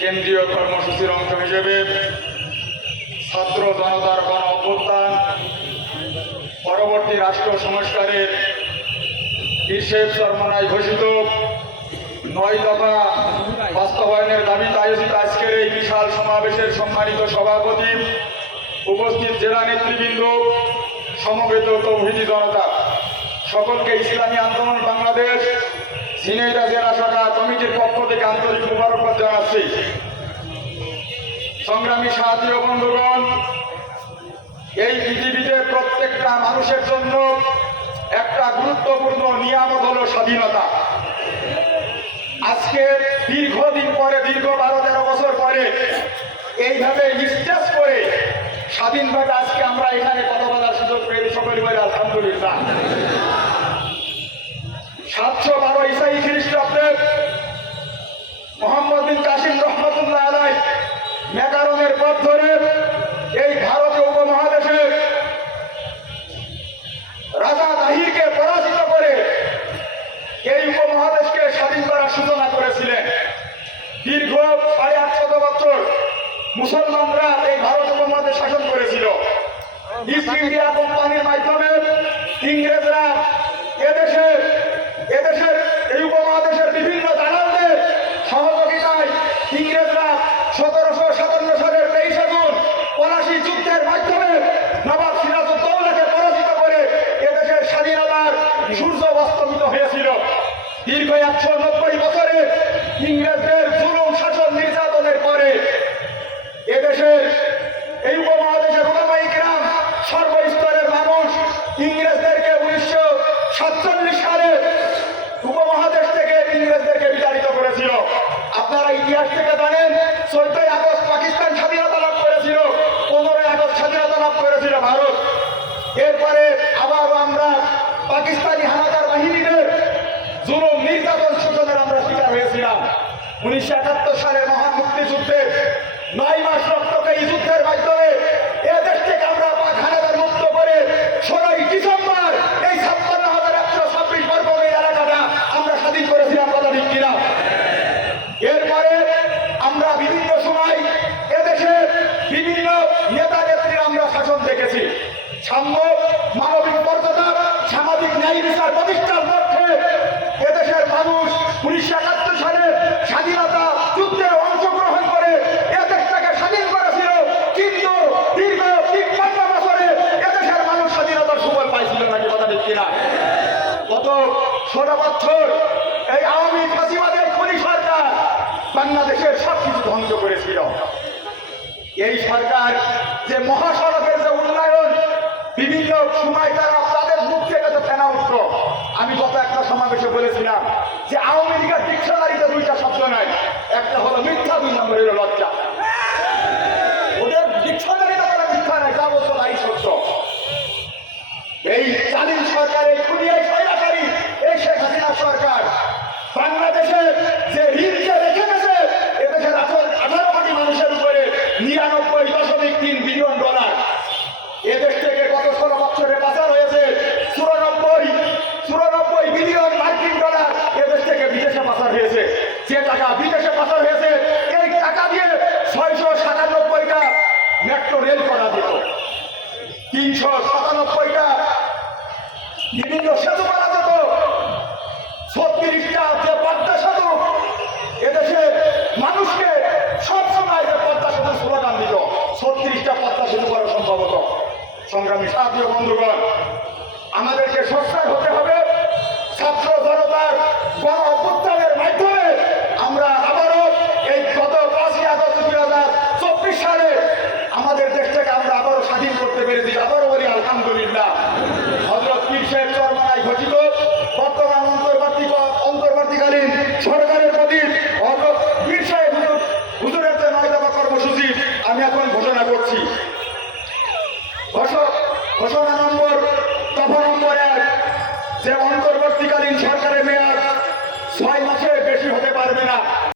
কেন্দ্রীয় কর্মসূচির অংশ হিসেবে ছাত্র জনতার গণ অভ্যুত্থান পরবর্তী রাষ্ট্র সংস্কারের হিসেব চরমনায় ঘোষিত 9 দফা বাস্তবায়নের দাবিতে আয়োজিত আজকের এই বিশাল সমাবেশের সম্মানিত সভাপতি, উপস্থিত জেলা নেতৃবৃন্দ, সমবেত তৌহিদি জনতা, সকলকে ইসলামী আন্দোলন বাংলাদেশ ঝিনাইদহ জেলা শাখা কমিটির পক্ষ থেকে আন্তরিক মোবারকবাদ জানাচ্ছি। সংগ্রামী সাথী ও বন্ধুগণ, এই পৃথিবীতে প্রত্যেকটা মানুষের জন্য একটা গুরুত্বপূর্ণ নিয়ামত হলো স্বাধীনতা। আজকে দীর্ঘদিন পরে, দীর্ঘ 12-13 বছর পরে এইভাবে স্টেজ করে স্বাধীনভাবে আজকে আমরা এখানে কথা বলার সুযোগ পেয়েছি। সকলে বলে আলহামদুলিল্লাহ। 712 ঈসাই খ্রিস্টাব্দে মোহাম্মদ বিন কাসিম রহমতুল্লাহ আলাইহি ম্যাকারনের পথ ধরে এই ভারতীয় উপমহাদেশে রাজা তাহিরকে পরাজিত করে এই উপমহাদেশকে স্বাধীন করার সূচনা করেছিলেন। দীর্ঘ 850 বছর মুসলমানরা এই ভারত উপমহাদেশ শাসন করেছিল। ইস্ট ইন্ডিয়া কোম্পানির মাধ্যমে ইংরেজরা এদেশের এই উপমহাদেশের বিভিন্ন দালালদের সহযোগিতায় ইংরেজরা 1757 সালের 23 জুন পলাশী যুদ্ধের মাধ্যমে নবাব সিরাজউদ্দৌলাকে পরাজিত করে এদেশের স্বাধীনতার সূর্য অস্তমিত হয়েছিল। দীর্ঘ 190 বছরে ইংরেজদের জুলুম শাসন নির্যাতনের পরে এদেশের এই উপমহাদেশের উলামায়ে কিরাম, সর্বস্তরের মানুষ ইংরেজদেরকে 1947 সালে উপমহাদেশ থেকে ইংরেজদেরকে বিতাড়িত করেছিল। আপনারা ইতিহাস থেকে জানেন, 14 আগস্ট পাকিস্তান স্বাধীনতা লাভ করেছিল, 15 আগস্ট স্বাধীনতা লাভ করেছিল ভারত। এরপরে আবার আমরা পাকিস্তানি হানাদার বাহিনীদের জুলুম নির্যাতন শোষণের আমরা শিকার হয়েছিলাম। 1971 সালের মহান মুক্তিযুদ্ধে 9 মাস রক্তক্ষয়ী যুদ্ধের মাধ্যমে এ দেশ থেকে আমরা পাক হানাদার মুক্ত করে 16 ডিসেম্বর এই 56,126 বর্গ মাইল এলাকাটা আমরা স্বাধীন করেছিলাম। কথা ঠিক কিনা? এরপরে আমরা বিভিন্ন সময় এদেশে বিভিন্ন নেতা নেত্রীর আমরা শাসন দেখেছি। সাম্য, মানবিক মর্যাদা, সামাজিক ন্যায় বিচার প্রতিষ্ঠার লক্ষ্যে এদেশের মানুষ 1971 সালে স্বাধীনতা যুদ্ধে অংশগ্রহণ করে এদেশটাকে স্বাধীন করেছিল। কিন্তু দীর্ঘ 53 বছরে এদেশের মানুষ স্বাধীনতার সুফল পাইছিল নাকি? কথা ঠিক কিনা? গত 16 বছর এই আওয়ামী ফাঁসিবাদের খুনি সরকার বাংলাদেশের সবকিছু ধ্বংস করেছিল। এই সরকার যে মহাসড়কের যে উন্নয়ন, বিভিন্ন সময় তাদের মুখ থেকে তো ফেনা উঠত। আমি গত একটা সমাবেশে বলেছিলাম যে আওয়ামী লীগের ডিকশনারিতে 2টা শব্দ নাই, একটা হলো মিথ্যা, 2 নম্বর হলো লজ্জা। ওদের ডিকশনারিতে তারা মিথ্যা নাই, যা বলতো তাই সত্য। এই জালিম সরকারের খুনিয়াই স্বৈরাচারী এই শেখ হাসিনা সরকার বাংলাদেশে যে ঋণকে রেখে গেছে এদেশের 18 কোটি মানুষের উপরে 99.3 বিলিয়ন ডলার এদেশ থেকে গত 16 বছরে পাচার হয়েছে। 94 বিলিয়ন মার্কিন ডলার এদেশ থেকে বিদেশে পাচার হয়েছে। যে টাকা বিদেশে পাচার হয়েছে এই টাকা দিয়ে 697টা মেট্রো রেল করা যেত, 397টা বিভিন্ন সেতু করা যেত, 36টা যে পদ্মা সেতু এদেশে মানুষকে সবসময় যে পদ্মা সেতু স্লোগান দিত, 36টা পদ্মা সেতু করা সম্ভব হতো। সংগ্রামী সাথী ও বন্ধুগণ, আমাদেরকে সস্তায় হতে হবে। ছাত্র জনতার গণ